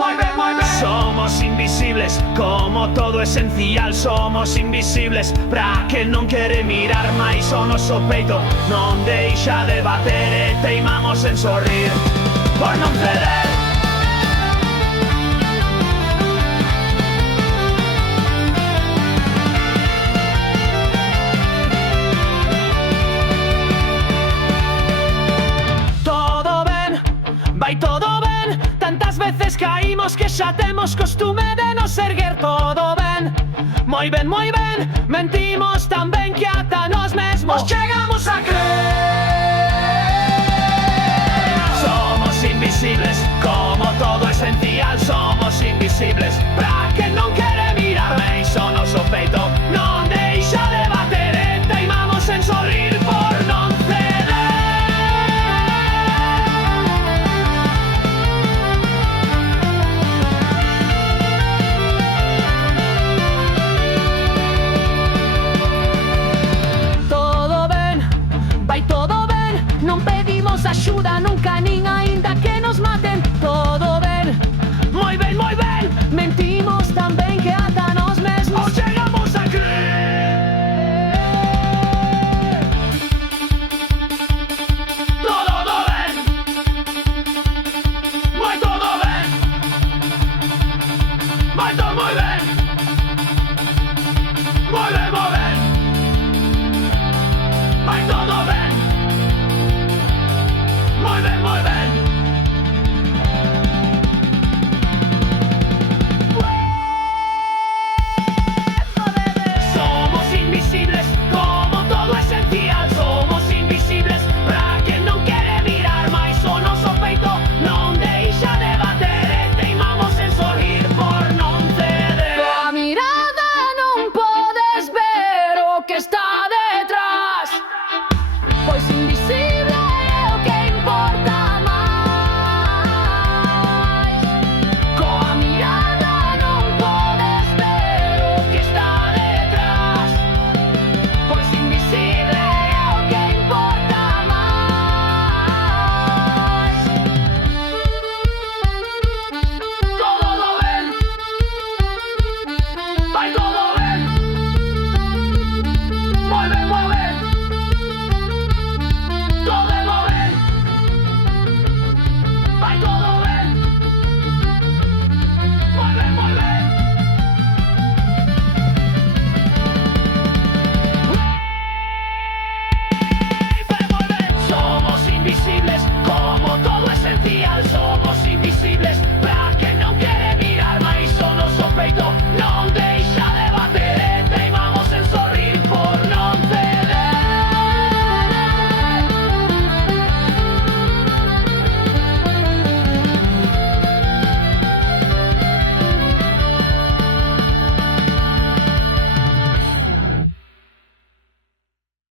moi ben. Somos invisibles, como todo esencial. Somos invisibles para que non quere mirar máis o noso peito. Non deixa de bater e teimamos en sorrir por non ceder. Vai todo ben, tantas veces caímos que xa temos costume de nos erguer. Todo ben, moi ben, mentimos tan ben que ata nós mesmos chegamos a creer. Somos invisibles, como todo esencial.